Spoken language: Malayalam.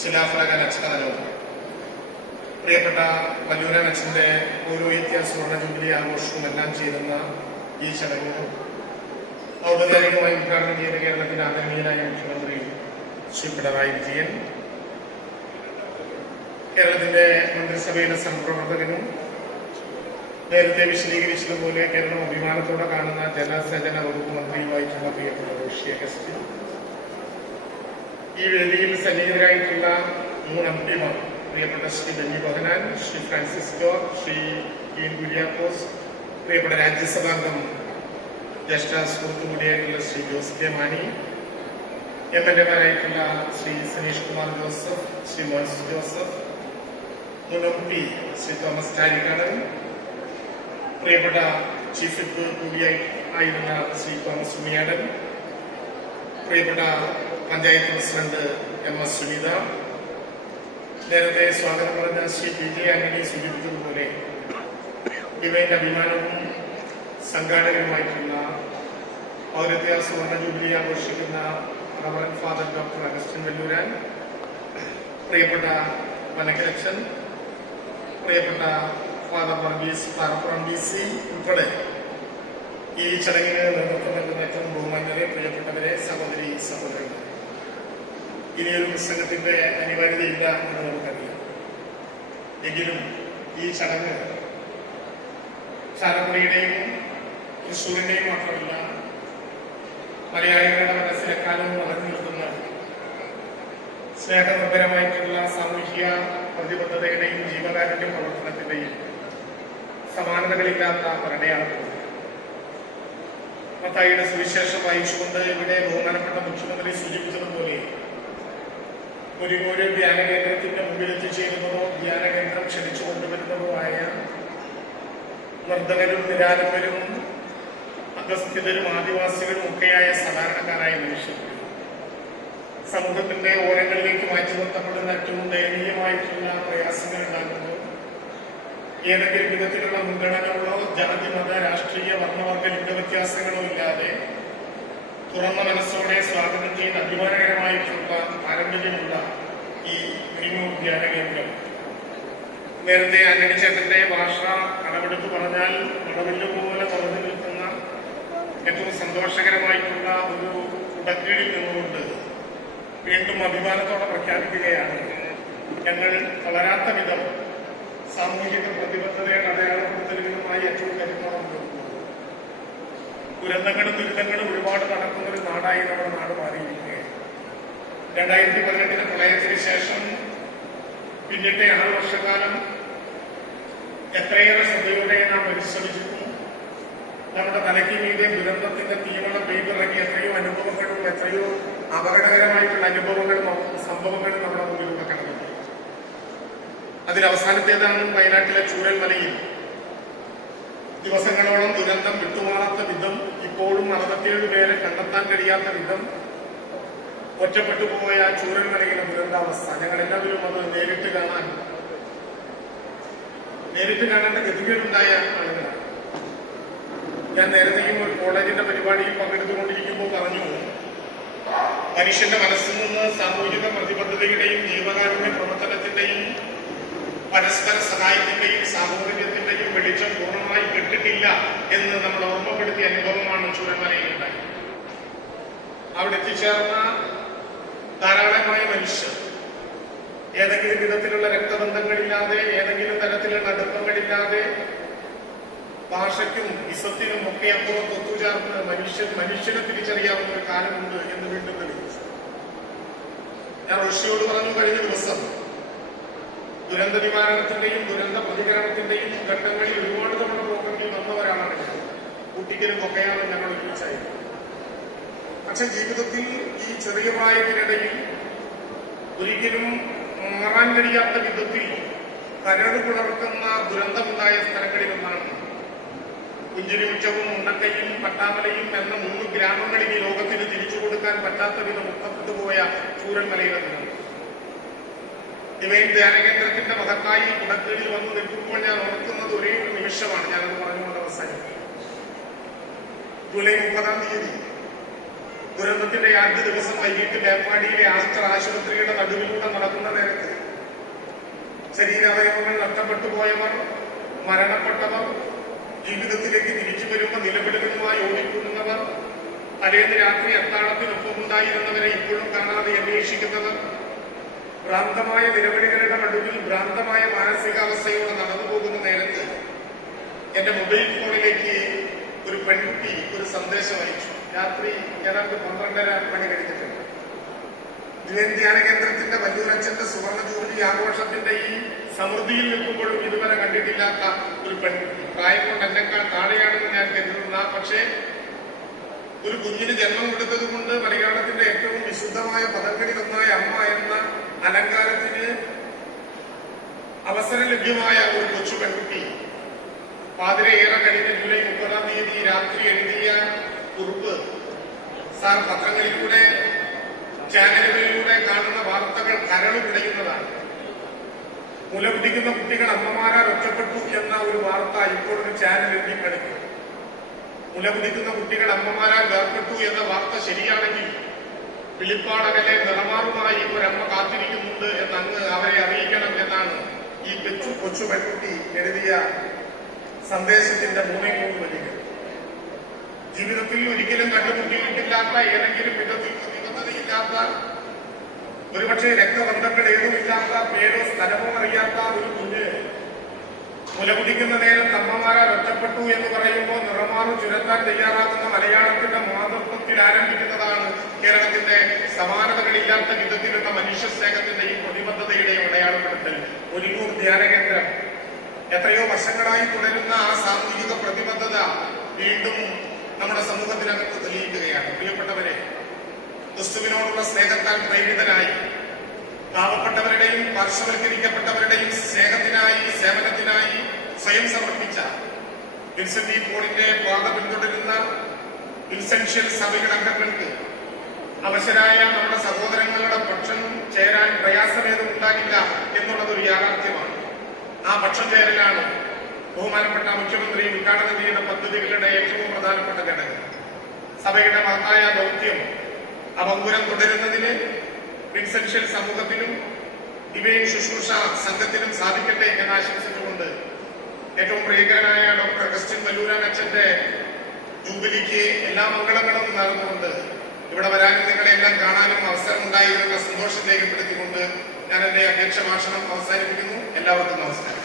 ശിലാഫലകൻ അച്ഛനവും പ്രിയപ്പെട്ട വല്ലൂരൻ അച്ഛന്റെ പൗരോഹിത്യ സുവർണ ജൂബിലി ആഘോഷവും എല്ലാം ചെയ്യുന്ന ഈ ചടങ്ങ് ഔപചാരികമായി ഉദ്ഘാടനം ചെയ്ത കേരളത്തിന്റെ ആദരണീയനായ മുഖ്യമന്ത്രി ശ്രീ പിണറായി വിജയൻ കേരളത്തിന്റെ മന്ത്രിസഭയുടെ സഹപ്രവർത്തകനും നേരത്തെ വിശദീകരിച്ചതുപോലെ കേരളം അഭിമാനത്തോടെ കാണുന്ന ജലസേചന വകുപ്പ് മന്ത്രിയുമായിട്ടുള്ള പ്രിയപ്പെട്ട റോഷി അഗസ്റ്റിൻ ഈ വേദിയിൽ സന്നിഹിതരായിട്ടുള്ള മൂന്ന് എം പിമാർ പ്രിയപ്പെട്ട ശ്രീ ബെന്നി ബഹനാൻ ശ്രീ ഫ്രാൻസിസ്കോ ശ്രീ ഡീൻ കുര്യാക്കോസ് പ്രിയപ്പെട്ട രാജ്യസഭാംഗം ജ്യേഷ്ഠ സുഹൃത്തു കൂടിയായിട്ടുള്ള Shri Jose K Mani M L എമാരായിട്ടുള്ള Shri Saneesh Kumar Joseph Shri Mons Joseph മുൻ എം പി ശ്രീ തോമസ് ചാരിക്കാടൻ പ്രിയപ്പെട്ട ചീഫ് വിപ്പ് കൂടിയായി ആയിരുന്ന ശ്രീ തോമസ് ഉണ്ണിയാടൻ പ്രിയപ്പെട്ട panchayat president M S Sunitha. നേരത്തെ സ്വാഗതം പറഞ്ഞ ശ്രീ പി ജെ ആന്റണി സൂചിപ്പിച്ചതുപോലെ ഇവയുടെ അഭിമാനവും സംഘാടകരുമായിട്ടുള്ള പൗരത്യ സുവർണ ജൂബിലി ആഘോഷിക്കുന്ന reverend father doctor Augustine Vellooran പ്രിയപ്പെട്ട വനകരക്ഷൻ പ്രിയപ്പെട്ട father Varghese Parappuram B C ഉൾപ്പെടെ ഈ ചടങ്ങിന് നേതൃത്വം നൽകുന്ന ഏറ്റവും ബഹുമാന്യരെ പ്രിയപ്പെട്ടവരെ സഹോദരി സഹോദരന്മാരെ. ഇനിയൊരു പ്രസംഗത്തിന്റെ അനിവാര്യതയില്ല എന്ന് നമുക്കറിയാം. എങ്കിലും ഈ ചടങ്ങ് ചാലക്കുടിയുടെയും തൃശ്ശൂരിന്റെയും മാത്രമല്ല മലയാളികളുടെ മനസ്സിലെക്കാലവും നിറഞ്ഞു നിൽക്കുന്ന സ്നേഹനിർഭരമായിട്ടുള്ള സാമൂഹ്യ പ്രതിബദ്ധതയുടെയും ജീവകാരുണ്യ പ്രവർത്തനത്തിന്റെയും സമാനതകളില്ലാത്ത മരണയാണ് മത്തായിയുടെ സുവിശേഷം വായിച്ചുകൊണ്ട് ഇവിടെ ബഹുമാനപ്പെട്ട മുഖ്യമന്ത്രി സൂചിപ്പിച്ചതുപോലെ ഒരു ഒരു ധ്യാന കേന്ദ്രത്തിന്റെ മുമ്പിൽ എത്തിച്ചേരുന്നതോ ധ്യാന കേന്ദ്രം ക്ഷണിച്ചു കൊണ്ടുവരുന്നതോ ആയ നിർദ്ധനരും നിരാലംബരും അഗസ്ഥിതരും ആദിവാസികളും ഒക്കെയായ സാധാരണക്കാരായ മനുഷ്യർ സമൂഹത്തിന്റെ ഓരങ്ങളിലേക്ക് മാറ്റി നിർത്തപ്പെടുന്ന ഏറ്റവും ദയനീയമായിട്ടുള്ള പ്രയാസങ്ങൾ ഉണ്ടാകുമ്പോൾ ഏതെങ്കിലും വിധത്തിലുള്ള മുൻഗണനകളോ ജാതി മത രാഷ്ട്രീയ വർണവർഗ ലിംഗവ്യത്യാസങ്ങളോ ഇല്ലാതെ തുറന്ന മനസ്സോടെ സ്വാഗതം ചെയ്ത് അഭിമാനകരമായിട്ടുള്ള പാരമ്പര്യമുള്ള ഈ മിനിമം ഉദ്യാന കേന്ദ്രം. നേരത്തെ ആന്റണി ഭാഷ കടമെടുത്ത് പറഞ്ഞാൽ മടവിൽ പോലെ തുറന്നു നിൽക്കുന്ന ഏറ്റവും സന്തോഷകരമായിട്ടുള്ള ഒരു കുടക്കീഴിൽ നിന്നുകൊണ്ട് വീണ്ടും അഭിമാനത്തോടെ പ്രഖ്യാപിക്കുകയാണ്. ഞങ്ങൾ വളരാത്ത വിധം സാമൂഹിക പ്രതിബദ്ധതയുടെ അടയാളപ്പെടുത്തലുകളുമായി ഏറ്റവും നിൽക്കുന്നു ദുരന്തങ്ങളും ദുരിതങ്ങളും ഒരുപാട് നടക്കുന്ന ഒരു നാടായി നമ്മുടെ നാട് മാറിയിരിക്കുകയാണ്. രണ്ടായിരത്തി പതിനെട്ടിലെ പ്രളയത്തിന് ശേഷം പിന്നിട്ട് ആറ് വർഷക്കാലം എത്രയേറെ ശ്രദ്ധയോടെ നാം പരിശ്രമിച്ചിരുന്നു നമ്മുടെ തലയ്ക്ക് മീതെ ദുരന്തത്തിന്റെ തീവ്രം പെയ്തിറങ്ങി എത്രയോ അനുഭവങ്ങളും എത്രയോ അപകടകരമായിട്ടുള്ള അനുഭവങ്ങളും സംഭവങ്ങളും നമ്മുടെ മുന്നിലൂടെ കടന്നു അതിൽ അവസാനത്തേതാണ് വയനാട്ടിലെ ചൂരൽ മലയിൽ ദിവസങ്ങളോളം ദുരന്തം വിട്ടുമാറാത്ത വിധം ഇപ്പോഴും അറുപത്തിയേഴ് പേരെ കണ്ടെത്താൻ കഴിയാത്ത വിധം ഒറ്റപ്പെട്ടു പോയ ചൂരൽ മലയിലെ ദുരന്താവസ്ഥ. ഞങ്ങൾ എല്ലാവരും അത് നേരിട്ട് കാണാൻ നേരിട്ട് കാണേണ്ട ഗതികേടുണ്ടായ ആളുകളാണ്. ഞാൻ നേരത്തെയും ഒരു കോളേജിന്റെ പരിപാടിയിൽ പങ്കെടുത്തുകൊണ്ടിരിക്കുമ്പോൾ പറഞ്ഞു മനുഷ്യന്റെ മനസ്സിൽ നിന്ന് സാമൂഹിക പ്രതിബദ്ധതയുടെയും ജീവകാരുണ്യ പ്രവർത്തനത്തിന്റെയും പരസ്പര സഹായത്തിന്റെയും സാഹോദര്യത്തിന്റെയും വെളിച്ചം പൂർണമായി കിട്ടിട്ടില്ല എന്ന് നമ്മൾ ഓർമ്മപ്പെടുത്തിയ അനുഭവമാണ് ചൂരമലയിൽ ഉണ്ടായത് അവിടെ എത്തിച്ചേർന്ന ധാരാളമായ മനുഷ്യർ ഏതെങ്കിലും വിധത്തിലുള്ള രക്തബന്ധങ്ങളില്ലാതെ ഏതെങ്കിലും തരത്തിലുള്ള അടുപ്പങ്ങളില്ലാതെ ഭാഷയ്ക്കും ഇസത്തിനും ഒക്കെ അപ്പുറം ഒത്തുചേർന്ന് മനുഷ്യൻ മനുഷ്യനെ തിരിച്ചറിയാവുന്ന ഒരു കാലമുണ്ട് എന്ന് വീണ്ടും തെളിയിച്ചു. ഞാൻ ഋഷിയോട് പറഞ്ഞു കഴിഞ്ഞ ദിവസം ദുരന്ത നിവാരണത്തിന്റെയും ദുരന്ത പ്രതികരണത്തിന്റെയും ഘട്ടങ്ങളിൽ ഒരുപാട് തവണ പ്രോഗ്രാമിൽ വന്നവരാണ് കുട്ടിക്കലും ഒക്കെയാണ് ഞങ്ങൾ ഒരുമിച്ചായത് പക്ഷെ ജീവിതത്തിൽ ഈ ചെറിയ പ്രായത്തിനിടയിൽ ഒരിക്കലും മാറാൻ കഴിയാത്ത വിധത്തിൽ കരട് പുലർത്തുന്ന ദുരന്തമുണ്ടായ സ്ഥലങ്ങളിലൊന്നാണ്. പുഞ്ചിരിമുറ്റവും മുണ്ടക്കയും പട്ടാമലയും എന്ന മൂന്ന് ഗ്രാമങ്ങളിൽ ഈ ലോകത്തിന് തിരിച്ചു കൊടുക്കാൻ പറ്റാത്ത വിധം മുട്ടപ്പെട്ടു പോയ ചൂരൽമലയിലെ ഡിവൈൻ ധ്യാനകേന്ദ്രത്തിന്റെ മഹത്തായി കുടക്കീഴിൽ വന്ന് നിൽക്കുമ്പോൾ ഞാൻ ഓർക്കുന്നത് ഒരേ ഒരു നിമിഷമാണ് ഞാനത് പറഞ്ഞുകൊണ്ട് അവസാനിക്കും ജൂലൈ മുപ്പതാം തീയതി ദുരന്തത്തിന്റെ ആദ്യ ദിവസം വൈകിട്ട് മേപ്പാടിയിലെ ആസ്റ്റർ ആശുപത്രിയുടെ നടുവിലൂടെ നടക്കുന്ന നേരത്ത് ശരീരാവയവങ്ങൾ നഷ്ടപ്പെട്ടു പോയവർ മരണപ്പെട്ടവർ ജീവിതത്തിലേക്ക് തിരിച്ചു വരുമ്പോൾ നിലവിളികളുമായി ഓടിക്കൂടുന്നവർ തലേന്ന് രാത്രി അത്താഴത്തിനൊപ്പം ഉണ്ടായിരുന്നവരെ ഇപ്പോഴും കാണാതെ അന്വേഷിക്കുന്നവർ ഭ്രാന്തമായ നിലവിളികളുടെ നടുവിൽ ഭ്രാന്തമായ മാനസികാവസ്ഥയോടെ നടന്നു പോകുന്ന നേരത്ത് എന്റെ മൊബൈൽ ഫോണിലേക്ക് ഒരു പെൺകുട്ടി ഒരു സന്ദേശം അയച്ചു. രാത്രി ഏതാണ്ട് പന്ത്രണ്ടര മണി കഴിഞ്ഞിട്ടുണ്ട്. ധ്യാന ധ്യാന കേന്ദ്രത്തിന്റെ അച്ഛന്റെ സുവർണ ജൂബിലി ആഘോഷത്തിന്റെ ഈ സമൃദ്ധിയിൽ നിൽക്കുമ്പോഴും ഇതുവരെ കണ്ടിട്ടില്ലാത്ത ഒരു പെൺകുട്ടി. പ്രായം കൊണ്ട് എന്നെക്കാൾ താഴെയാണെന്ന് ഞാൻ കരുതുന്ന. പക്ഷേ ഒരു കുഞ്ഞിന് ജന്മം കൊടുത്തത് കൊണ്ട് മലയാളത്തിന്റെ ഏറ്റവും വിശുദ്ധമായ പദങ്ങളിലൊന്നായ അമ്മ എന്ന അലങ്കാരത്തിന് അവസരം ലഭ്യമായ ഒരു കൊച്ചു പെൺകുട്ടി. പാതിരയേറെ കഴിഞ്ഞ ജൂലൈ മുപ്പതാം തീയതി രാത്രി എഴുതിയ കുറിപ്പ്. സാർ പത്രങ്ങളിലൂടെ ചാനലുകളിലൂടെ കാണുന്ന വാർത്തകൾ കരളു പിടയുന്നതാണ്. മുലപിടിക്കുന്ന കുട്ടികൾ അമ്മമാരാൽ ഒറ്റപ്പെട്ടു എന്ന ഒരു വാർത്ത ഇപ്പോൾ ഒരു ചാനൽ എഴുതി കളിക്കും മുലപിടിക്കുന്ന കുട്ടികൾ അമ്മമാരാൽ വേർപ്പെട്ടു എന്ന വാർത്ത ശരിയാണെങ്കിൽ വിളിപ്പാടകലെ നിറമാറുമായി ഒരമ്മ കാത്തിരിക്കുന്നുണ്ട് എന്ന് അങ്ങ് അവരെ അറിയിക്കണം എന്നാണ് ഈ കൊച്ചു കൊച്ചു പെൺകുട്ടി എഴുതിയ സന്ദേശത്തിന്റെ മൂന്നേ വരിക ജീവിതത്തിൽ ഒരിക്കലും കണ്ടുമുട്ടിയിട്ടില്ലാത്ത ഏതെങ്കിലും വിധത്തിൽ നിബന്ധനയില്ലാത്ത ഒരുപക്ഷെ രക്തബന്ധങ്ങൾ ഏതുമില്ലാത്ത പേരോ സ്ഥലമോ അറിയാത്ത ഒരു കുഞ്ഞ് മുലകുടിക്കുന്ന നേരം അമ്മമാരാൽ ഒറ്റപ്പെട്ടു എന്ന് പറയുമ്പോൾ നിറമാറു ചുരത്താൻ തയ്യാറാകുന്ന മലയാളത്തിന്റെ മാതൃത്വത്തിൽ ആരംഭിക്കുന്നതാണ് കേരളത്തിന്റെ സമാനതകളില്ലാത്ത വിധത്തിലുള്ള മനുഷ്യ സ്നേഹത്തിന്റെയും പ്രതിബദ്ധതയുടെയും അടയാളപ്പെടുത്തൽ ഒരുങ്ങൂർ ധ്യാന കേന്ദ്രം എത്രയോ വർഷങ്ങളായി തുടരുന്ന ആ സാമൂഹിക പ്രതിബദ്ധത വീണ്ടും നമ്മുടെ സമൂഹത്തിനകത്ത് തെളിയിക്കുകയാണ്. പ്രിയപ്പെട്ടവരെ ക്രിസ്തുവിനോടുള്ള സ്നേഹത്താൽ പ്രേരിതനായി പാവപ്പെട്ടവരുടെയും പാർശ്വവൽക്കരിക്കപ്പെട്ടവരുടെയും സ്നേഹത്തിനായി സേവനത്തിനായി സ്വയം സമർപ്പിച്ച വിൻസെന്റ് ഈ പോളിന്റെ പാത പിന്തുടരുന്ന വിൻസെൻഷ്യൽ സഭയുടെ അംഗങ്ങൾക്ക് അവശരായ നമ്മുടെ സഹോദരങ്ങളുടെ പക്ഷം ചേരാൻ പ്രയാസമേതും ഉണ്ടാകില്ല എന്നുള്ളത് ഒരു യാഥാർത്ഥ്യമാണ്. ആ പക്ഷം ചേരലാണ് ബഹുമാനപ്പെട്ട മുഖ്യമന്ത്രി ഉദ്ഘാടനം ചെയ്യുന്ന പദ്ധതികളുടെ ഏറ്റവും പ്രധാനപ്പെട്ട ഘടകം. സഭയുടെ മഹത്തായ ദൗത്യം അവങ്കുരം തുടരുന്നതിന് വിൻസെൻഷ്യൽ സമൂഹത്തിനും ഇവയും ശുശ്രൂഷ സംഘത്തിനും സാധിക്കട്ടെ എന്ന് ആശംസിച്ചുകൊണ്ട് ഏറ്റവും പ്രിയകരനായ ഡോക്ടർ ക്രിസ്റ്റ്യൻ വല്ലൂരാൻ അച്ഛന്റെ ജൂബിലിക്ക് എല്ലാ മംഗളങ്ങളും നേർന്നുകൊണ്ട് ഇവിടെ വരാനും നിങ്ങളെ എല്ലാം കാണാനും അവസരം ഉണ്ടായിരുന്ന സന്തോഷം രേഖപ്പെടുത്തിക്കൊണ്ട് ഞാൻ എന്റെ അധ്യക്ഷ ഭാഷണം അവസാനിപ്പിക്കുന്നു. എല്ലാവർക്കും നമസ്കാരം.